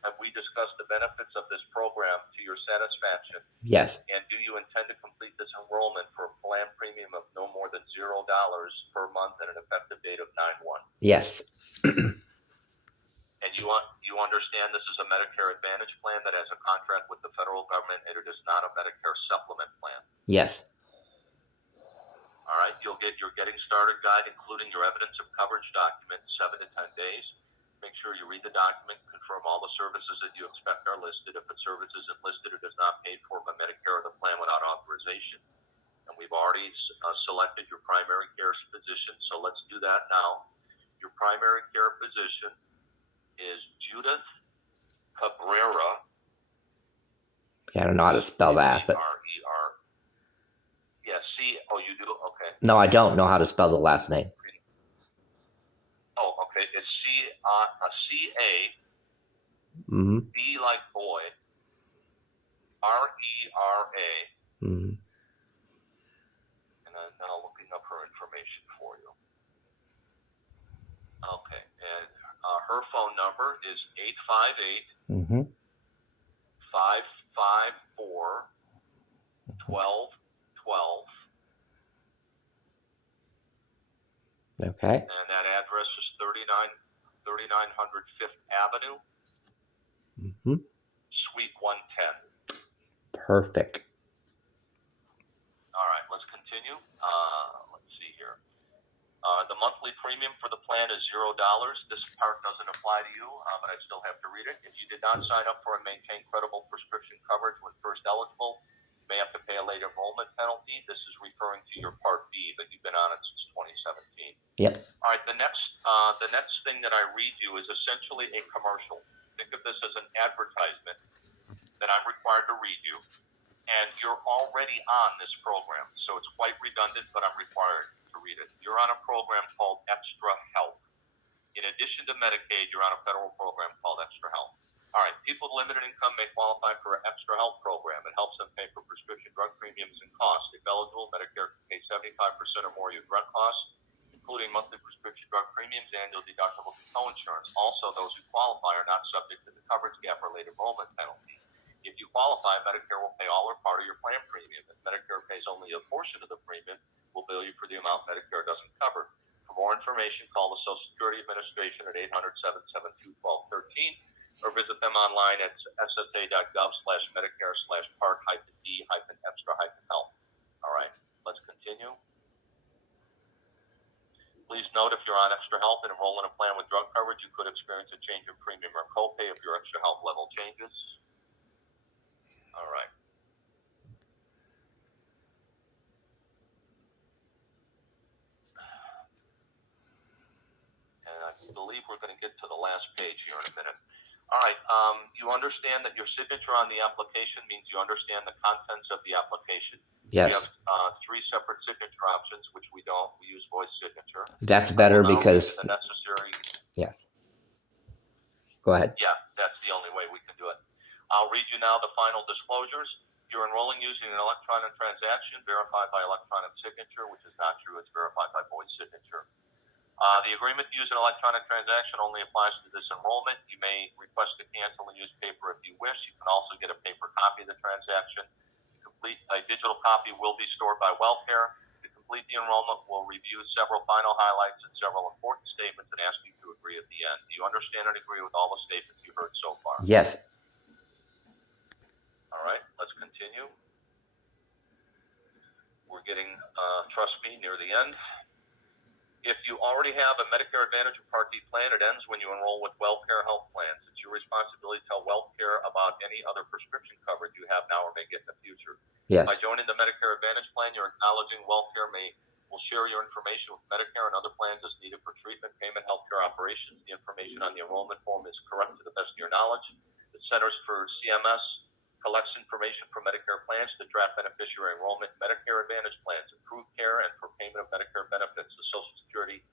Have we discussed the benefits of this program to your satisfaction? Yes. And do you intend to complete this enrollment for a plan premium of no more than $0 per month and an effective date of 9/1? Yes. And you understand this is a Medicare Advantage plan that has a contract with the federal government, and it is not a Medicare supplement plan. Yes. All right, you'll get your Getting Started guide, including your evidence of coverage document in 7 to 10 days. Make sure you read the document, confirm all the services that you expect are listed. If a service isn't listed, it is not paid for by Medicare or the plan without authorization. And we've already selected your primary care physician, so let's do that now. Your primary care physician is Judith Cabrera. Yeah, I don't know how to spell that, but C-R-E-R. Yeah, oh, you do? Okay. no, I don't know how to spell the last name. Oh, okay. It's C-A, Mm-hmm. B like boy, R-E-R-A. Mm-hmm. And I'm now looking up her information for you. Okay, and her phone number is 858 554 1212. Okay. And that address is 3900 Fifth Avenue, Suite 110. Perfect. All right, let's continue. Let's see here. The monthly premium for the plan is $0. This part doesn't apply to you, but I still have to read it. If you did not sign up for and maintain credible prescription coverage when first eligible, you may have to pay a late enrollment penalty. This is referring to your Part B, but you've been on it since 2017. Yep. All right, the next thing that I read you is essentially a commercial. Think of this as an advertisement that I'm required to read you, and you're already on this program, so it's quite redundant, but I'm required to read it. You're on a program called Extra Help. In addition to Medicaid, you're on a federal program called Extra Help. All right, people with limited income may qualify for an Extra Help program. It helps them pay for prescription drug premiums and costs. If eligible, Medicare can pay 75% or more of your drug costs, including monthly prescription drug premiums, annual deductibles, and co-insurance. Also, those who qualify are not subject to the coverage gap or late enrollment penalty. If you qualify, Medicare will pay all or part of your plan premium. If Medicare pays only a portion of the premium, we'll bill you for the amount Medicare doesn't cover. For more information, call the Social Security Administration at 800-772-1213 or visit them online at ssa.gov/Medicare/Part-D-Extra-Help. All right, let's continue. Please note, if you're on Extra Help and enroll in a plan with drug coverage, you could experience a change in premium or copay if your Extra Help level changes. All right. And I believe we're going to get to the last page here in a minute. All right. You understand that your signature on the application means you understand the contents of the application. Yes. We have 3 separate signature options, which we don't. We use voice signature. That's better because the necessary. Yes. Go ahead. Yeah, that's the only way we can do it. I'll read you now the final disclosures. You're enrolling using an electronic transaction verified by electronic signature, which is not true. It's verified by voice signature. The agreement to use an electronic transaction only applies to this enrollment. You may request to cancel and use paper if you wish. You can also get a paper copy of the transaction. A digital copy will be stored by WellCare. To complete the enrollment, we'll review several final highlights and several important statements and ask you to agree at the end. Do you understand and agree with all the statements you heard so far? Yes. All right, let's continue. We're getting, trust me, near the end. If you already have a Medicare Advantage or Part D plan, it ends when you enroll with WellCare Health Plans. It's your responsibility to tell WellCare about any other prescription coverage you have now or may get in the future. Yes. By joining the Medicare Advantage plan, you're acknowledging WellCare will share your information with Medicare and other plans as needed for treatment, payment, healthcare operations. The information on the enrollment form is correct to the best of your knowledge. The Centers for CMS collects information from Medicare plans to track beneficiary enrollment, Medicare Advantage plans, improve care, and for payment of Medicare benefits. The Social Security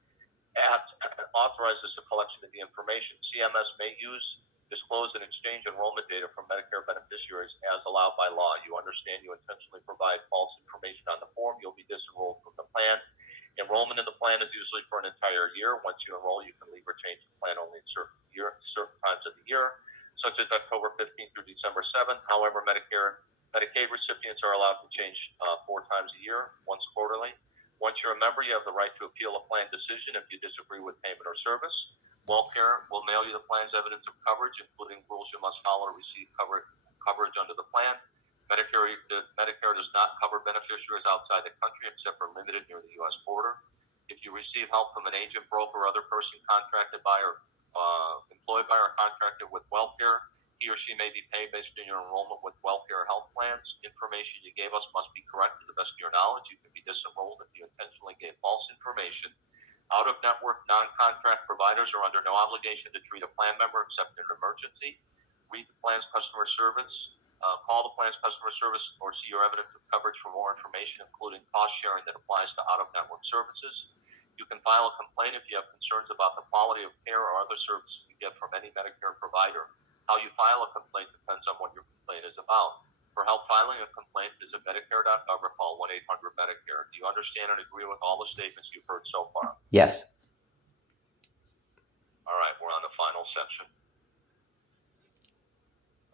Act authorizes the collection of the information. CMS may use, disclose, and exchange enrollment data from Medicare beneficiaries as allowed by law. You understand you intentionally provide false information on the form, you'll be disenrolled from the plan. Enrollment in the plan is usually for an entire year. Once you enroll, you can leave or change the plan only in certain times of the year. such as October 15th through December 7th. However, Medicaid recipients are allowed to change 4 times a year, once quarterly. Once you're a member, you have the right to appeal a plan decision if you disagree with payment or service. WellCare will mail you the plan's evidence of coverage, including rules you must follow to receive coverage under the plan. Medicare does not cover beneficiaries outside the country except for limited near the U.S. border. If you receive help from an agent, broker, or other person contracted by or employed by or contracted with WellCare, he or she may be paid based on your enrollment with WellCare health plans. Information you gave us must be correct to the best of your knowledge. You can be disenrolled if you intentionally gave false information. Out-of-network, non-contract providers are under no obligation to treat a plan member except in an emergency. Read the plan's customer service. Call the plan's customer service or see your evidence of coverage for more information, including cost sharing that applies to out-of-network services. You can file a complaint if you have concerns about the quality of care or other services you get from any Medicare provider. How you file a complaint depends on what your complaint is about. For help filing a complaint, visit Medicare.gov or call 1-800-MEDICARE. Do you understand and agree with all the statements you've heard so far? Yes. All right, we're on the final section.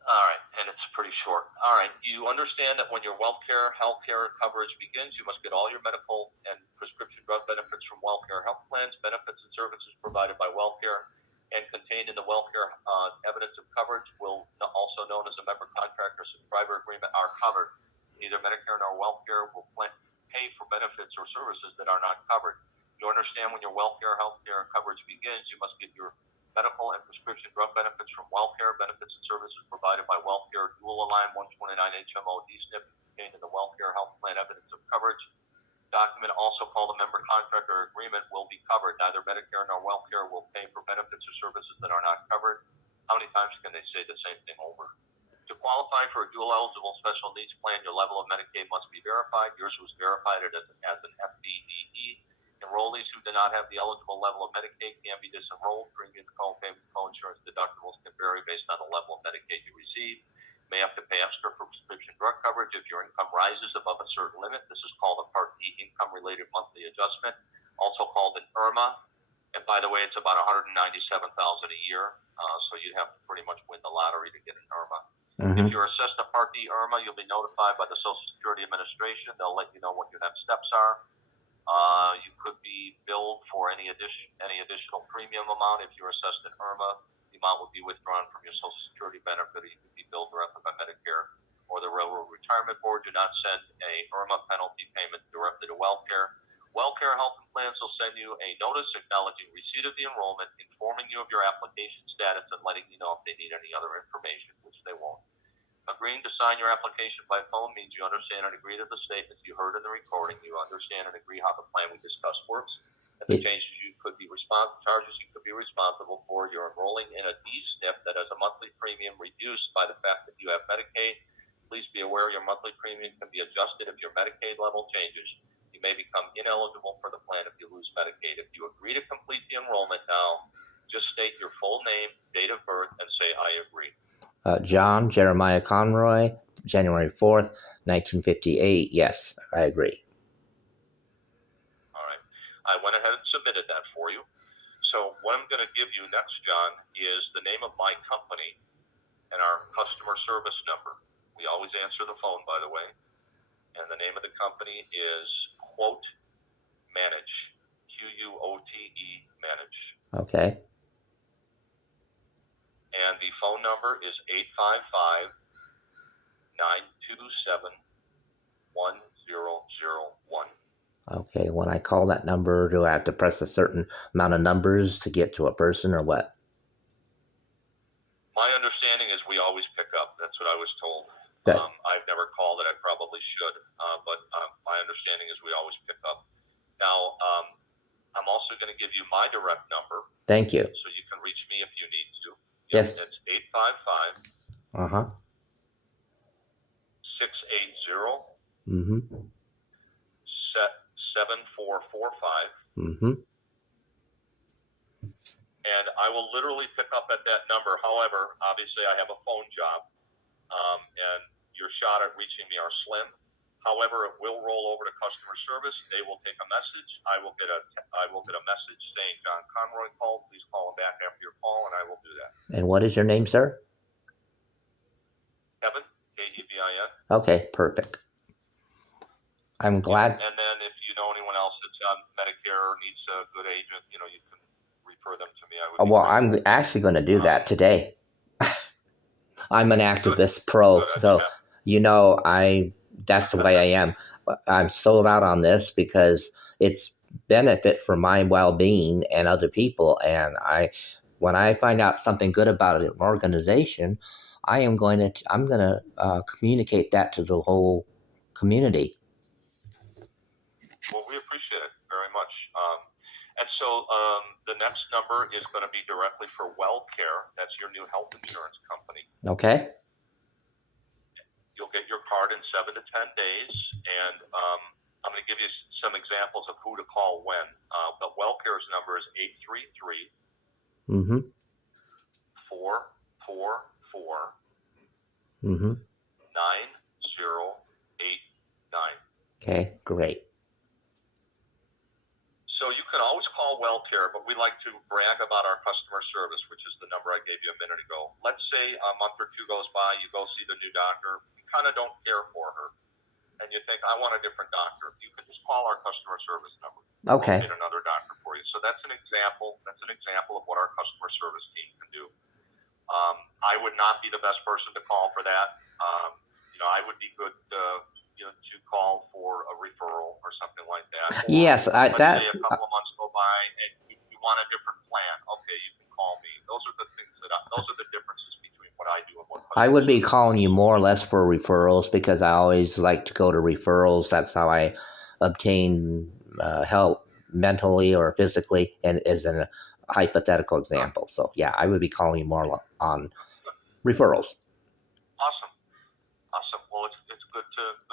All right, and it's pretty short. All right, you understand that when your WellCare healthcare coverage begins, you must get all your medical and prescription drug benefits from WellCare health plans. Benefits and services provided by WellCare and contained in the WellCare evidence of coverage, also known as a member contract or subscriber agreement, are covered. Neither Medicare nor WellCare will pay for benefits or services that are not covered. You understand when your WellCare healthcare coverage begins, you must get your medical and prescription drug benefits from WellCare. Benefits and services provided by WellCare Dual Align 129 HMO D-SNP contained in the WellCare health plan evidence of coverage document, also called a member contract or agreement, will be covered. Neither Medicare nor WellCare will pay for benefits or services that are not covered. How many times can they say the same thing over? To qualify for a dual eligible special needs plan, your level of Medicaid must be verified. Yours was verified as an FBDE. Enrollees who do not have the eligible level of Medicaid can be disenrolled. Premiums, co-payments, co-insurance deductibles can vary based on the level of Medicaid you receive. You may have to pay extra for prescription drug coverage if your income rises above a certain limit. This is called a Part D income-related monthly adjustment, also called an IRMA. And by the way, it's about $197,000 a year, so you'd have to pretty much win the lottery to get an IRMA. If you're assessed a Part D IRMA, you'll be notified by the Social Security Administration. They'll let you know what your next steps are. You could be billed for any additional premium amount. If you're assessed an IRMA, the amount would be withdrawn from your Social Security benefit, or you could be billed directly by Medicare or the Railroad Retirement Board. Do not send a IRMA penalty payment directly to WellCare. WellCare health plans will send you a notice acknowledging receipt of the enrollment, informing you of your application status, and letting you know if they need any other information, which they won't. Agreeing to sign your application by phone means you understand and agree to the statements you heard in the recording. You understand and agree how the plan we discussed works. And the charges you could be responsible for. You're enrolling in a D-SNP that has a monthly premium reduced by the fact that you have Medicaid. Please be aware your monthly premium can be adjusted if your Medicaid level changes. You may become ineligible for the plan if you lose Medicaid. If you agree to complete the enrollment now, just state your full name, date of birth, and say, I agree. John Jeremiah Conroy, January 4th, 1958. Yes, I agree. All right. I went ahead and submitted that for you. So what I'm going to give you next, John, is the name of my company and our customer service number. We always answer the phone, by the way. And the name of the company is Quote Manage, Quote Manage. Okay. And the phone number is 855-927-1001. Okay, when I call that number, do I have to press a certain amount of numbers to get to a person or what? My understanding is we always pick up. That's what I was told. Good. I've never called it. I probably should. But my understanding is we always pick up. Now, I'm also going to give you my direct number. Thank you. So you can reach me if you need to. Yes. It's 855 680 Mm-hmm. 7445. And I will literally pick up at that number. However, obviously I have a phone job, and your shot at reaching me are slim. However, it will roll over to customer service. They will take a message. I will get a message saying John Conroy called. Please call him back after your call, and I will do that. And what is your name, sir? Okay, perfect. I'm glad. And then if you know anyone else that's on Medicare or needs a good agent, you can refer them to me. I would be Well, grateful. I'm actually going to do that today. I'm an activist Good. pro, Good. so that's the way I am. I'm sold out on this because it's benefit for my well-being and other people. And when I find out something good about an organization, I'm going to communicate that to the whole community. Well, we appreciate it very much. And so the next number is going to be directly for WellCare. That's your new health insurance company. Okay. You'll get your card in 7 to 10 days, and I'm going to give you some examples of who to call when. But WellCare's number is 833 Mm-hmm. 444 Mm-hmm. 9089. Okay, great. So you can always call WellCare, but we like to brag about our customer service, which is the number I gave you a minute ago. Let's say a month or two goes by, you go see the new doctor, you kind of don't care for her, and you think, I want a different doctor. You can just call our customer service number. Okay. We'll get another doctor for you. So that's an example. That's an example of what our customer service team can do. I would not be the best person to call for that. I would be good to call for a referral or something like that. Or Yes, let's say a couple of months go by and you want a different plan. Okay, you can call me. Those are the things those are the differences between what I do and what I would be service calling you does. more or less for referrals because I always like to go to referrals. That's how I obtain help mentally or physically, and as a hypothetical example. So yeah, I would be calling you more on referrals. Awesome. Well, it's good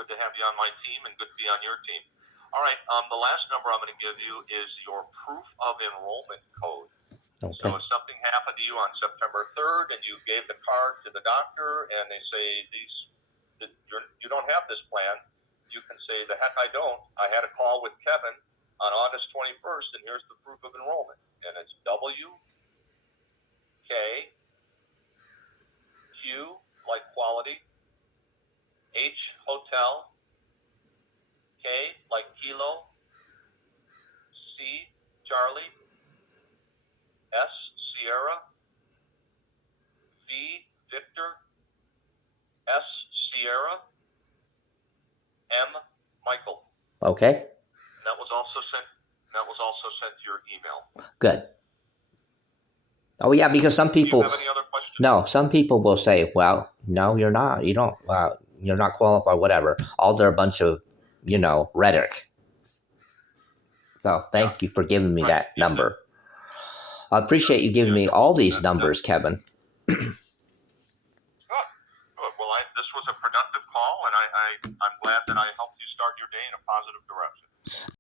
to have you on my team and good to be on your team. All right. The last number I'm going to give you is your proof of enrollment code. Okay. So if something happened to you on September 3rd and you gave the card to the doctor and they say you don't have this plan, you can say, the heck I don't. I had a call with Kevin on August 21st and here's the proof of enrollment. And it's WKQ like quality, H hotel, K like kilo, C Charlie, S Sierra, V Victor, S Sierra, M Michael. Okay. That was also sent to your email. Good. Oh yeah, because some people. Do you have any other questions? No, some people will say, "Well, no, you're not. You don't. You're not qualified. Whatever." All they're a bunch of, rhetoric. So thank you for giving me that number. I appreciate you giving me all these numbers, Kevin. Good. Well, this was a productive call, and I'm glad that I helped you start